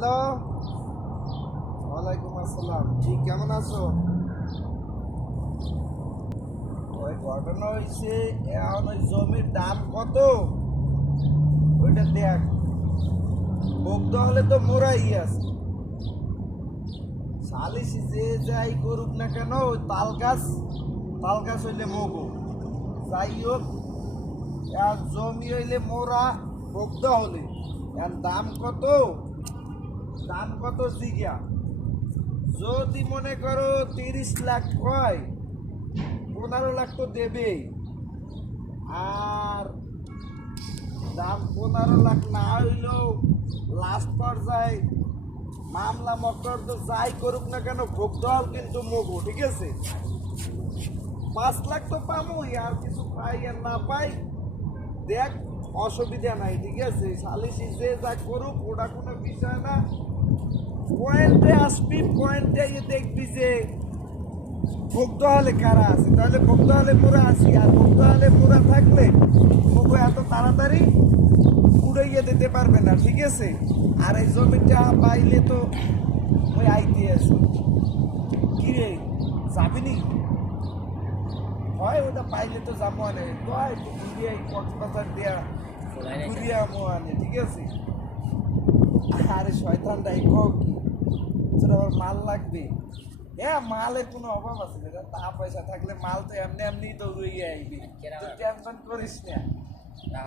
Hello, ওয়ালাইকুম আসসালাম। জি, কেমন আছো? ওই ঘটনা হয়েছে, এখন ওই জমির দাম কত ওইটা দেখ। বৌদ্ধ হলে তো মোরাই আছে। সালিশ যে যাই করুক না কেন, ওই তাল গাছ হইলে মগো। যাই হোক, এখন জমি হইলে মোরা, বৌদ্ধ হলে এখন দাম কত জিজ্ঞা। যদি মনে করো 30 লাখ হয়, 15 লাখ তো দেবেই। আর দাম 15 লাখ না হইলেও লাস্ট পর্যায়ে মামলা মকর তো যাই করুক না কেন, ভোগ দল কিন্তু মগো, ঠিক আছে। 5 লাখ তো পাবোই, আর কিছু পাই আর না পাই দেখ, অসুবিধা নাই, ঠিক আছে। সালিশি যে যা করুক ওটা কোনো বিষয় না। পয়েন্টে আসবি, পয়েন্টে গিয়ে দেখবি যে ভোক্ত হলে কারা আছে, তাহলে ভোক্ত হলে মোরা আছি। আর ভোক্ত হলে মোরা থাকলে মুখো এত তাড়াতাড়ি উড়াইয়া দিতে পারবে না, ঠিক আছে। আর এই জমিটা পাইলে তো ওই আইতে আছে কি রে, যাবি নি? হয় ওটা পাইলে তো যাবো আনে, তো ঘুরিয়ে কক্সবাজার দিয়া ঘুরিয়ে আমো আনে, ঠিক আছে। আরে শয়তানটাই কক তোর আবার মাল লাগবে। হ্যাঁ, মালের কোনো অভাব আছে না, তা পয়সা থাকলে মাল তো এমনি এমনি তো রইয়ে আইবি, তুই টেনশন করিস না।